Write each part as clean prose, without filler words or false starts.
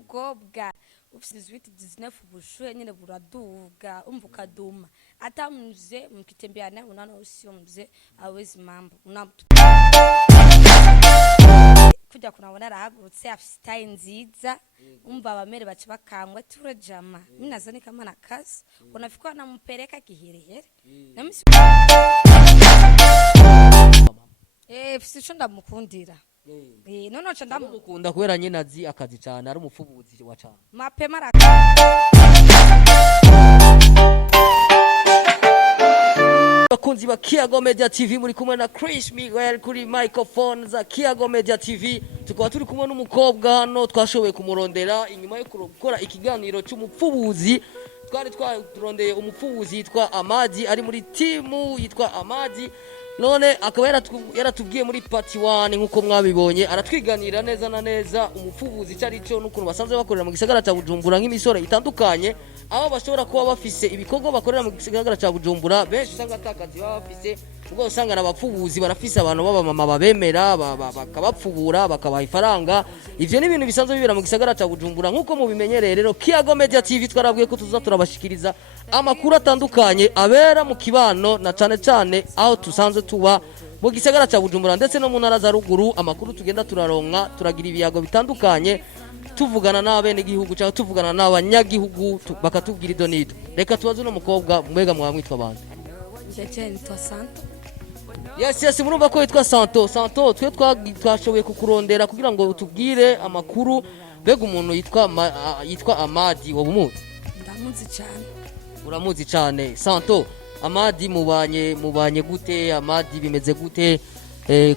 umukobwa ufite 18 19 ubushuhe nyine buraduga umva ukaduma hata mzee mkitembea naye unaona usio mzee hawezi mambo kuja kunaona rahagurutse afite style nziza umva abamere bace bakangwa turajama mimi nazani kama na kazi unafikwa nampeleka kiherehere na mimi fisi ndamukundira none acha ndamukunda kubera nyine azi akazi cyane ari umupfubuzi wa cyane mapema bakunzi ba Kiago Media TV muri kumwe na Chris Miguel kuri microphone za Kiago Media TV tukaba turi kumwe n'umukobwa hano twashoboye kumurondera inyuma yo gukora ikiganiro cy'umupfubuzi twari twarondeye umupfubuzi yitwa Amadi ari muri timu yitwa Amadi none akaba yaratubwiye muri part 1 nkuko mwabibonye aratwiganira neza na neza umupfubuzi cyari cyo n'ukuntu basanze bakorera mu gisagara cya Bujumbura nk'imisore itandukanye aho bashobora kuba bafise ibikorwa bakorera mu gisagara cya Bujumbura benshi usanga atakazi baba bafise ubwo usanga n'abapfubuzi barafise abantu baba mama babemera bakabapfubura bakabaha ifaranga ivyo ni ibintu bisanzwe bibera mu gisagara cya Bujumbura nkuko mubimenyereye rero Kiago Media TV twarabwiye ko tuza turabashikiriza amakuru atandukanye abera mu kibano na cyane aho tusanzwe tuba mu gisagara cya Bujumbura ndetse no mu ntara za ruguru amakuru tugenda turaronka turagira ibiyago bitandukanye tuvugana n'abene gihugu cyangwa tuvugana n'abanyagihugu bakatubwira idonido reka tubaze no mukobwa mwega mwamwitwa bande jeje nitwa Santo yes murumva ko yitwa Santo twe twashoboye kukurondera kugira ngo tubwire amakuru bega umuntu yitwa Amadi wabumuzi ndamuzi cyane uramuzi cyane Santo Amadi mubanye gute Amadi bimeze gute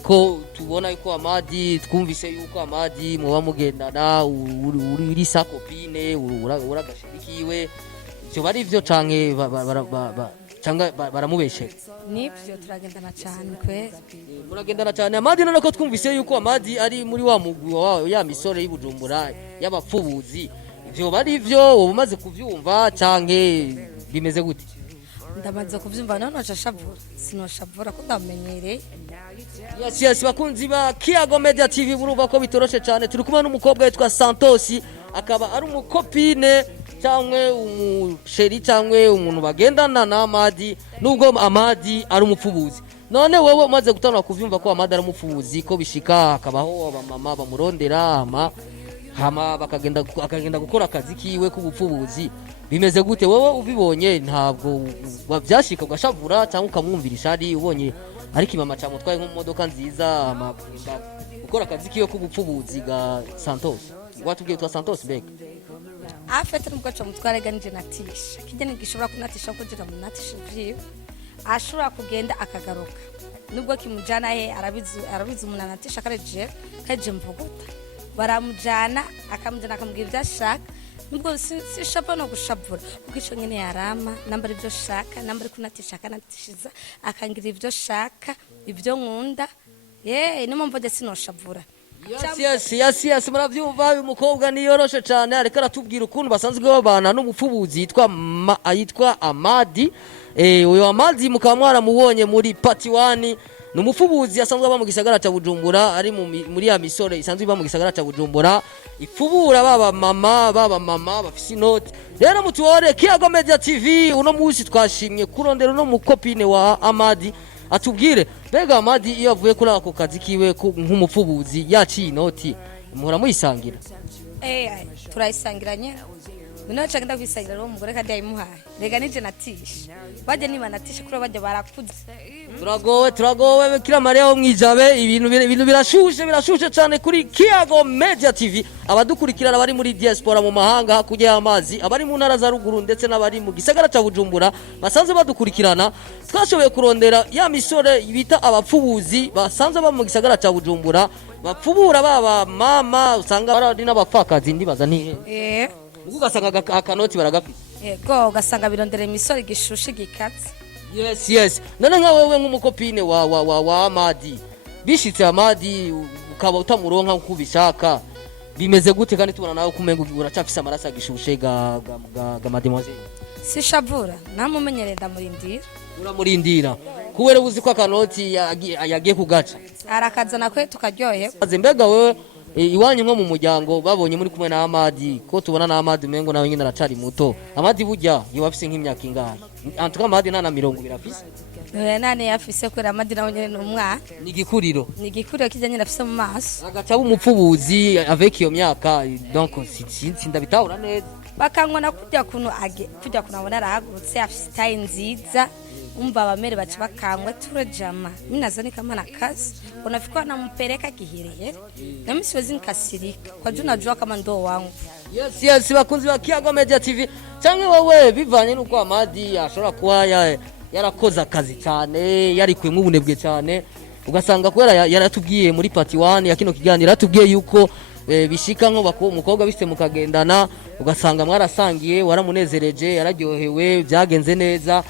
ko tubona yuko Amadi twumvise yuko Amadi muba mugendana uri sa copine uragashirikiwe cyo bari byo canke cyangwa baramubeshe nibyo turagendana cyane kwera muragendana cyane Amadi none ko twumvise yuko Amadi ari muri wa mugwi wa ya misore y'Ibujumbura y'abapfubuzi ivyo bari byo umaze kuvyumva canke bimeze gute ndamaze kuvyumva none acashavura sinoshavura ko ndamenyereye yes bakunzi ba Kiago Media TV muruva ko bitoroshe cyane turi kumwe n'umukobwa yitwa Santos akaba ari umukopine cyangwe umusheri cyangwe umuntu bagendana na Amadi nubwo Amadi ari umupfubuzi none wewe umaze gutana kuvyumva ko Amadi ari umupfubuzi ko bishika akabaho abamama bamurondera hama akagenda gukora akazi kiwe k'ubupfubuzi bimeze gute wowe ubibonye ntabwo wavyashika ugashavura cyangwa ukamwumvirisha ari ubonye ariko imama cyamutwaye nk'imodoka nziza gukora akazi kiyo k'ubupfubuzi ga Santos watubwiye twa Santos bega afete nubwo cyamutware ganije natisha kijyane gishobora kunatisha ko gira munatisha byiwe ashobora kugenda akagaruka nubwo kimujana he arabizi umunanatisha kaje mvuguta baramujana akamujana akamubwira ibyashaka nubwo si shapa no gushabura kuko ico nyene yarama nambari byo shaka nambari kunatisha kanatishiza akangira ibyo shaka ibyo nkunda nimo mvuze sinoshabura yes muravyumva uyu mukobwa niyoroshe cyane ariko aratubwira ukuntu basanzwe babana n'umupfubuzi yitwa Amadi uyu Amadi mukaba mwaramubonye muri part 1 numupfubuzi asanzwe aba mu gisagara cya Bujumbura ari muri ya misore isanzwe iba mu gisagara cya Bujumbura ifubura baba mama bafise note rero mutuore Kiago Media TV uno musi twashimye kurondera no mukopine wa Amadi atubwire bega Amadi iyo avuye kuri ako kazi kiwe nk'umupfubuzi yaciye inoti muhora muyisangira turayisangiranye none cyangwa kwisangira ro umugore kandi yayimuhaye rega nije natisha baje niba natisha kuri baje barakuze turagowe Bikira Maria wo mwijabe ibintu birashushe cyane kuri Kiago Media TV abadukurikirana bari muri diaspora mu mahanga hakujya amazi abari mu ntara za ruguru ndetse n'abari mu gisagara cya Bujumbura basanze badukurikirana twashoboye kurondera ya misore bita abapfubuzi basanze ba mu gisagara cya Bujumbura bapfubura baba mama usanga bari n'abapfakazi ndibaza ni ugasanga akanoti baragafite yego ugasanga birondera imisore gishushe gikatse yes none nka wewe nk'umukopine wa Amadi bishitse Amadi ukaba utamuronka nko bishaka bimeze gute kandi tubona nawe kumenga uracafise amarasa gishushe ga mademoiselle si shabura namumenyereye uramurindira kubera uzi ko akanoti yagiye kugaca arakazana kwe tukaryohe mbega wewe iwanyu nko mu muryango babonye muri kumwe na Amadi ko tubona na Amadi mengo nawe nyine aracari muto Amadi burya yo bafise nk'imyaka ingahe antuka Amadi nana 20 afise nane yafise kwera Amadi nawe nyene n'umwana ni gikuriro kijanye nafise mu maso agaca umupfubuzi avec iyo myaka donc sindabitahura neza bakankona kujya kuno abona arahagurutse afise tayi nziza umva abamere bacha bakangwa turajama mimi nazani kama na kazi unafika nampeleka kiherehere na mimi siwezi nikasirika kwa juu najua kama ndo wangu. Yes bakunzi ba Kiyago Media TV cyangwe wowe bivanye nuko Amadi ashobora kuba yarakoza akazi cyane yarikwemo ubunebwe cyane ugasanga kwera yaratubwiye muri part 1 ya kino kiganiro yaratubwiye yuko bishika nko bako umukobwa bise mukagendana ugasanga mwarasangiye waramunezereje yararyohewe byagenze neza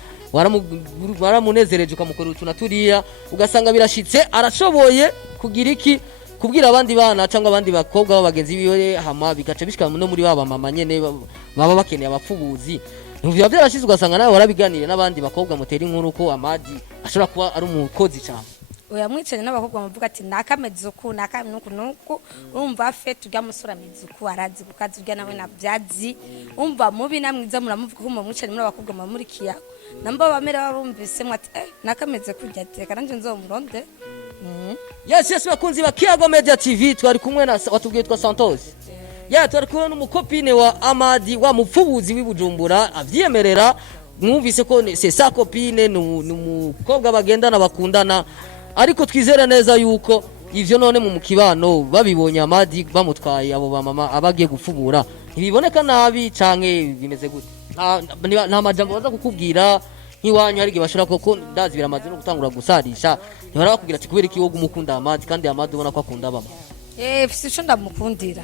waramunezereje ukamukora utuna turiya ugasanga birashitse arashoboye kugira iki kubwira abandi bana cyangwa abandi bakobwa babagenzi biwe hama bigaca bishika no muri baba mama nyene baba bakeneye abapfubuzi nuvyo byarashize ugasanga nawe warabiganire n'abandi bakobwa mutera inkuru ko Amadi ashobora kuba ari umukozi cyane oya mwicanye n'abakobwa bavuga ati nakamezuku nuku urumva afe tujya musura mezuku arazi kukazi urya nawe nabyazi umva mubi namwiza muramuvuga ko mwicanye muri abakobwa muri Kiyago namba bamera barumvise mwati nakameze kujya teka nanje nzomuronde. Yes bakunzi ba Kiyago Media TV twari kumwe na watubwiye twa Santos twari kumwe n'umukopine wa Amadi wa mupfubuzi w'ibujumbura avyemerera mwumvise ko c'est sa copine n'umukobwa bagendana bakundana ariko twizera neza yuko ivyo none mu mukibano babibonye Amadi bamutwaye abo ba mama abagiye gufubura ntibiboneka nabi canke bimeze gute nta majambo baza kukubwira nkiwanyu hari gibashora koko ndazi biramaze no gutangura gusarisha ntibara bakubwira ati kubera iki wowe umukunda Amadi kandi Amadi ubona ko akunda bama fisi ndamukundira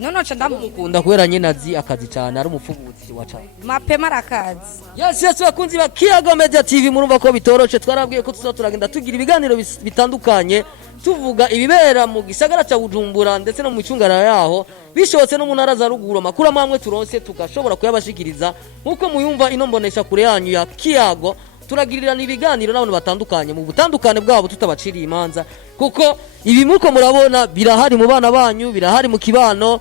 nono cha ndamukunda kubera nyine azi akazi cyane ari umupfubuzi wa cyane mapema arakazi. Yes bakunzi ba Kiyago Media TV murumva ko bitoroshe twarabwiye ko turagenda tugira ibiganiro bitandukanye tuvuga ibibera mu gisagara cya Bujumbura ndetse no mu cyungara yaho bishotse no mu ntara za ruguru amakuru amwe turonse tugashobora kuyabashikiriza nkuko muyumva ino mbonesha kure yanyu ya Kiyago turagirirana ibiganiro n'abantu batandukanye mu butandukane bwabo tutabaciriye imanza kuko ibi muko murabona birahari mu bana banyu birahari mu kibano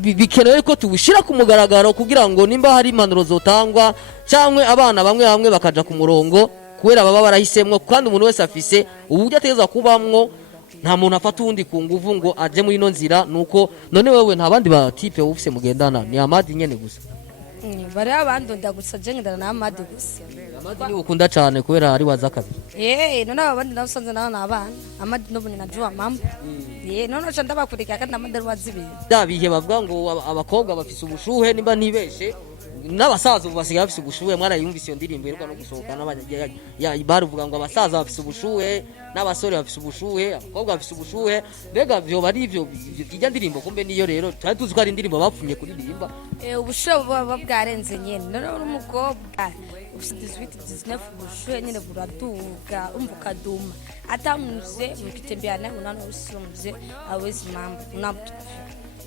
bikenewe ko tubishira ku mugaragaro kugira ngo nimba hari impanuro zotangwa cyangwe abana bamwe bakaja ku murongo kubera baba barahisemwe kandi umuntu wese afise uburyo ateza kubamwo nta muntu afata undi ku nguvu ngo aje muri ino nzira nuko none wewe nta bandi ba type ufise mugendana ni Amadi nyene gusa bari abandonda gusa je ngendana na Amadi gusa Amadi ni ukunda cyane kubera ari waza kabiri none abandi nasanze nana abana Amadi nobone najua mambo none cha ndabakurika kandi Amadi wazibiye dabihe bavuga ngo abakobwa bafise ubushuhe nimba nibeshe n'abasaza basigaye bafise ubushuhe mwana yumvise iyo ndirimbo iruka no gusohoka baruvuga ngo abasaza bafise ubushuhe n'abasore bafise ubushuhe abakobwa bafise ubushuhe mbega byo bari ivyo kijya ndirimbo kumbe niyo rero twari tuzi ko ari indirimbo bapfumye kuririmba ubushuhe baba bwarenze nyene none umukobwa ufite 18 19 ubushuhe nyene buraduga umvuka duma atamuze mkitembea naye unaona usiomze hawezi mambo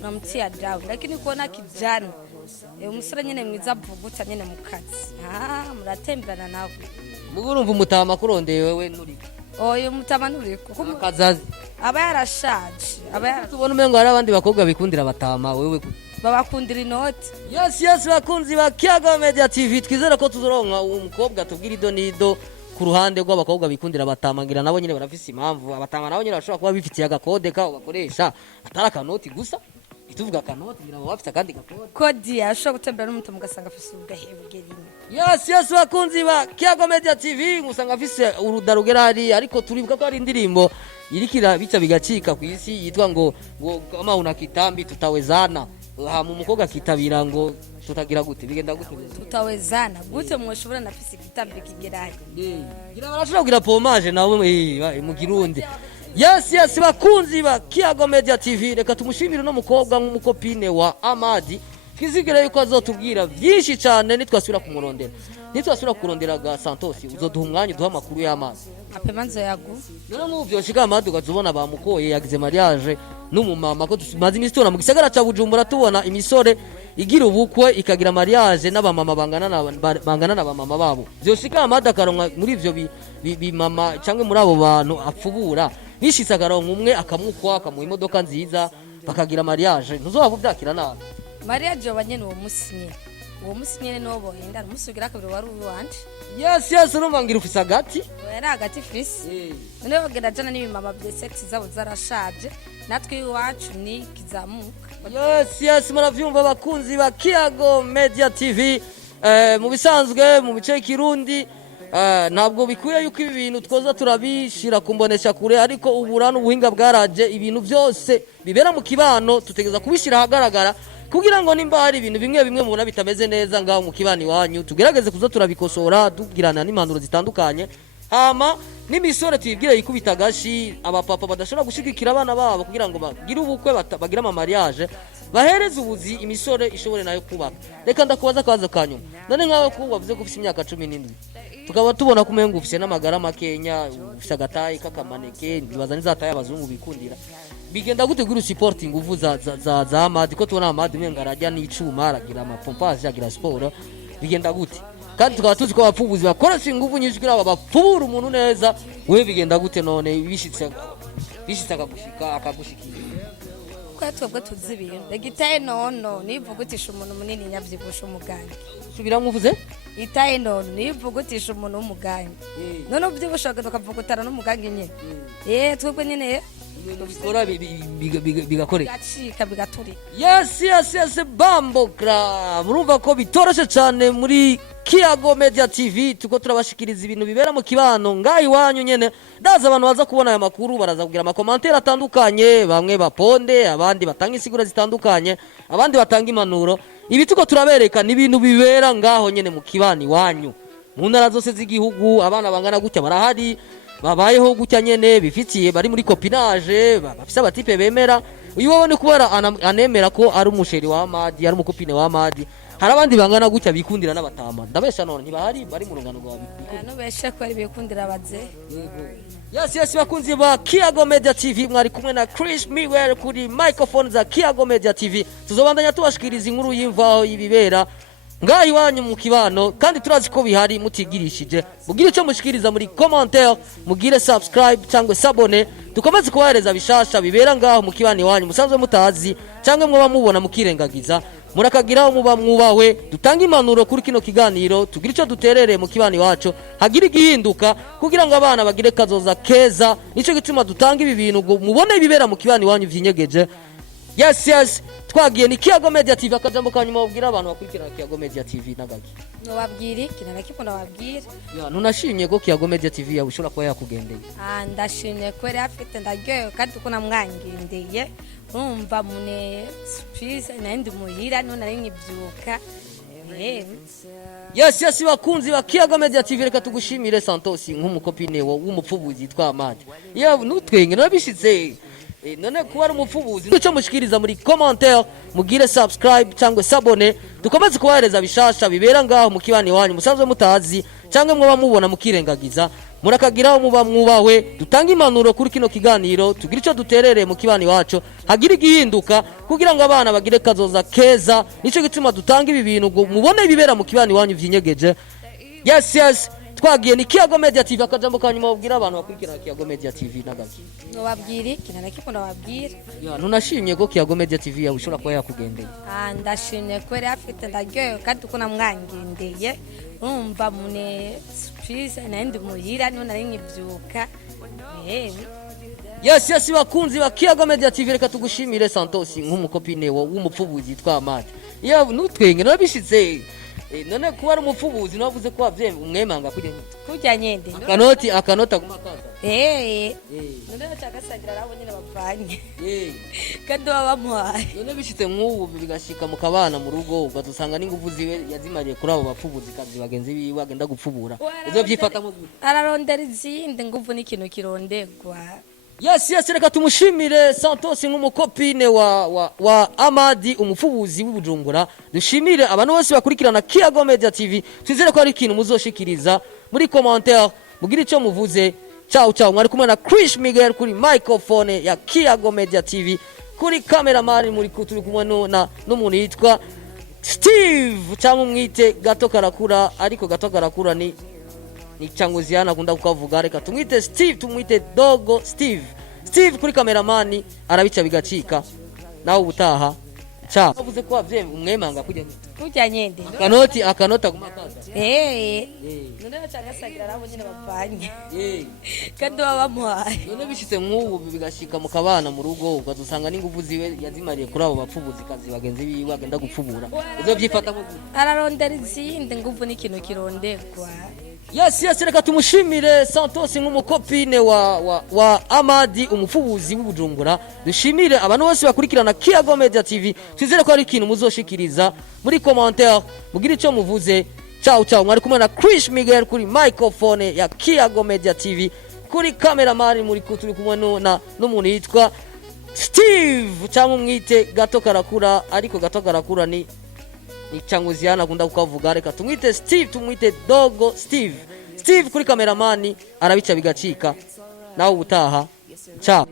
unamtia dawa lakini kuona kijana umusore nyene mwiza vuguta nyene mukazi muratemberana nawe mugurumva umutama kurondeye wewe nuri oyo mutama nuri kuko mukazazi aba yarashaje tubona umengo hari abandi bakobwa bikundira batama wewe babakundira inoti. Yes bakunzi ba Kiyago Media TV twizera ko tuzoronka umukobwa tubwira idonido ku ruhande rw'abakobwa bikundira batamangira nabo nyine barafise impamvu abatama nabo nyine bashobora kuba bifitiye agakode ka bakoresha atari akanoti gusa ituvuga akanoti ngira bafite kandi gakode kodi ashobora gutembera n'umutima ugasanga afise ubugahebwe rimwe. Yes bakunzi ba Kiyago Media TV musanga afise urudarugera hari ariko turibuka ko ari indirimbo irikira bica bigacika ku isi yitwa ngo kama una kitambi tutawezana mu mukobwa kitabira ngo tutagira gute bigenda gute tutawezana gute mwoshobora nafise kitambi kigeraye gira barashobora kugira pomage nawe mu Kirundi. Yes bakunzi ba Kiyago Media TV reka tumushimire no mukobwa nk'umukopine wa Amadi twizigere yuko azotubwira byinshi cyane nitwasubira kurondera ga Santos uzoduha umwanya duha makuru y'amazi apemanzo yagu none muvyo shika Amadi ukazubona bamukoye yagize mariage n'umumama ko tumaze imisora mu gisagara ca Bujumbura tubona imisore igira ubukwe ikagira mariage n'abamama bangana na bamama babo byo shika Amadi akaronka muri ivyo bimama cyangwa muri abo bantu apfubura bishitse akaronka umwe akamukwa akamuha imodoka nziza bakagira mariage ntuzoba byakira nabi. mariage wabanye uwo musi nyene uwo musi nyene no bohenda umusugira kabiri wari uwanje. Yes urumvangira ufise agati yari agati fisi none bagenda jana n'ibimama bya sex zabo zarashaje natwe iwacu ni kizamuka. Yes muravyumva abakunzi ba Kiyago Media TV. Mu bisanzwe mu bice kirundi ntabwo bikwiye yuko ibi bintu twoza turabishira kumbonesha kure, ariko uburano ubuhinga bwaraje ibintu byose bibera mu kibano tutegeza kubishira hagaragara kugira ngo nimba hari ibintu bimwe bimwe mubona bitameze neza ngaho mu kibani wanyu tugerageze kuza turabikosora tugirana n'impanuro zitandukanye. Hama n'imisore tuyibwire yikubita gashi abapapa badashobora gushigikira abana babo kugira ngo bagire ubukwe bagira ama mariage bahereze ubuzi imisore ishobore nayo kubaka. Reka ndakubaza kaza kanyuma none nkawe ko wavuze ko ufite imyaka 17 tukaba tubona kumenga ufite n'amagara makenya ufite agatayi kakamaneke ndibaza nizataye abazungu bikundira bigenda gute guru supporting uvu za Amadi ko tubona Amadi mwenga arajya n'icuma aragira ama pompage agira sport bigenda gute kandi tukaba tuzi ko abapfubuzi bakora singuvu nyinshi kuri aba bapfura umuntu neza we bigenda gute none bishitse akagushikira twebwe tuzi ibintu regitaye nono nivugutisha umuntu munini nyavyibusha umugangi subira muvuze itaye nono nivugutisha umuntu w'umugangi none ubyibushaga tukavugutana n'umugangi nyene twebwe nyene bikora bigakoreka gacika bigaturi. Yes Bambo Club urumva ko bitoroshe cyane muri Kiyago Media TV tuko turabashikiriza ibintu bibera mu kibano ngayi wanyu nyene ndaza abantu baza kubona aya makuru baraza kugira ama commentaire atandukanye bamwe baponde abandi batanga isigura zitandukanye abandi batanga impanuro ibi tuko turabereka ni ibintu bibera ngaho nyene mu kibani wanyu mu ntara zose z'igihugu abana bangana gutya barahari babayeho gutya nyene bifitiye bari muri copinage bafise abatipe bemera uyu wabone kubara anemera ko ari umusheri wa Amadi ari umukopine wa Amadi hari abandi bangana gutya bikundira n'abatama ndabesha none ntibahari bari mu rungano rwa bikundira no besha ko ari bikundira abaze. Yes bakunzi ba Kiyago Media TV mwari kumwe na Chris Miguel kuri microphone za Kiyago Media TV tuzobandanya tubashikiriza inkuru y'imvaho y'ibibera ngaho iwanyu mu kibano kandi turazi ko bihari mutigirishije mugire icyo mushikiriza muri commentaire mugire subscribe cyangwa sabone dukomeze kubahereza bishasha bibera ngaho mu kibano iwanyu musanzwe mutazi cyangwa mwoba mubona mukirengagiza murakagiraho muba mwubahwe dutanga impanuro kuri kino kiganiro tugire icyo duterereye mu kibano iwacu hagira igihinduka kugira ngo abana bagire kazoza keza nico gituma dutanga ibi bintu mubone bibera mu kibano iwanyu vyinyegeje. Yes twagiye ni Kiyago Media TV akajambo kanyuma ubwira abantu bakurikira Kiyago Media TV nagaki no babwiri kinana kikunda babwira nunashimye ko Kiyago Media TV yabushora kuba yakugendeye ndashimye ko yari afite ndaryoye kandi uko namwangendeye urumva mune surprise nandi muhira none ari nkibyuka. Yes bakunzi ba Kiyago Media TV reka tugushimire Santos nk'umukopine w'umupfubuzi twa Amadi nutwenge nabishitse none kuba ari umupfubuzi icyo mushikiriza muri commentaire mugire subscribe cyangwa sabone dukomeze kubahereza bishasha bibera ngaho mu kibani wanyu musanzwe mutazi cyangwa mwoba mubona mukirengagiza murakagiraho muba mwubahwe dutanga impanuro kuri kino kiganiro tugire icyo duterereye mu kibani wacu hagira igihinduka kugira ngo abana bagire kazoza keza nico gituma dutanga ibi bintu mubone bibera mu kibani wanyu vyinyegeje. Yes twagiye ni Kiyago Media TV akajambo kanyuma ubwira abantu bakurikira Kiyago Media TV nagaki no babwiri kinana kikunda babwira nunashimye ko Kiyago Media TV yabushora kuba yakugendeye ndashimye ko yari afite ndaryoye kandi uko namwangendeye urumva mune surprise nandi muhira none ari nkibyuka. Yes bakunzi ba Kiyago Media TV reka tugushimire Santos nk'umukopine w'umupfubuzi twa Amadi nutwenge nabishitse none kuba ari umupfubuzi navuze ko wavye umwemanga kujya nyende akanota gumakaza none cyagasangira rabo nyine bavanye kandi babamuhaye none bishitse nk'ubu bigashika mu kabana mu rugo ugadusanga n'ingufu ziwe yazimariye kuri abo bapfubuzi kazi bagenzi biwe agenda gupfubura izo byifatamo ararondera izindi nguvu n'ikintu kirondegwa. Yes reka tumushimire Santos nk'umukopine wa Amadi umupfubuzi w'Ubujumbura dushimire abantu bose bakurikirana Kiyago Media TV twizere ko ari ikintu muzoshikiriza muri commentaire mugire icyo muvuze. Ciao mwari kumwe na Chris Miguel kuri microphone ya Kiyago Media TV kuri cameraman muri turi kumwe n'umuntu yitwa Steve cyangwa umwite Gato Karakura ariko Gato Karakura ni Changuziana kunda kukavuga reka tumwite Steve tumwite Dogo Steve Steve kuri kameramani arabica bigacika nawe ubutaha ciao bavuze ko wavye umwemanga kujya nyende akanota kumakaza none bacagasagira rabo nyine bavanye kandi baba bamuhaye none bishitse mwubu bigashika mu kabana mu rugo ukazusanga n'ingufu ziwe yazimariye kuri abo bapfubuzi kazi bagenzi biwe agenda gupfubura izo byifata nko ararondera izindi nguvu n'ikintu kironderwa. Yes, reka tumushimire Santos nk'umukopine wa Amadi umupfubuzi w'Ubujumbura. Dushimire abantu bose bakurikirana Kiyago Media TV. Twizere ko ari ikintu muzoshikiriza muri commentaire mugira ico muvuze. Ciao ciao, mwari kumwe na Chris Miguel kuri microphone ya Kiyago Media TV. Kuri cameraman muri turi kumwe n'umuntu yitwa Steve cyangwa umwite Gato Karakura, ariko Gato Karakura ni Changuziana kunda kukavuga, reka tumwite Steve, tumwite Dogo Steve kuri kameramani arabica bigacika nawe ubutaha ciao.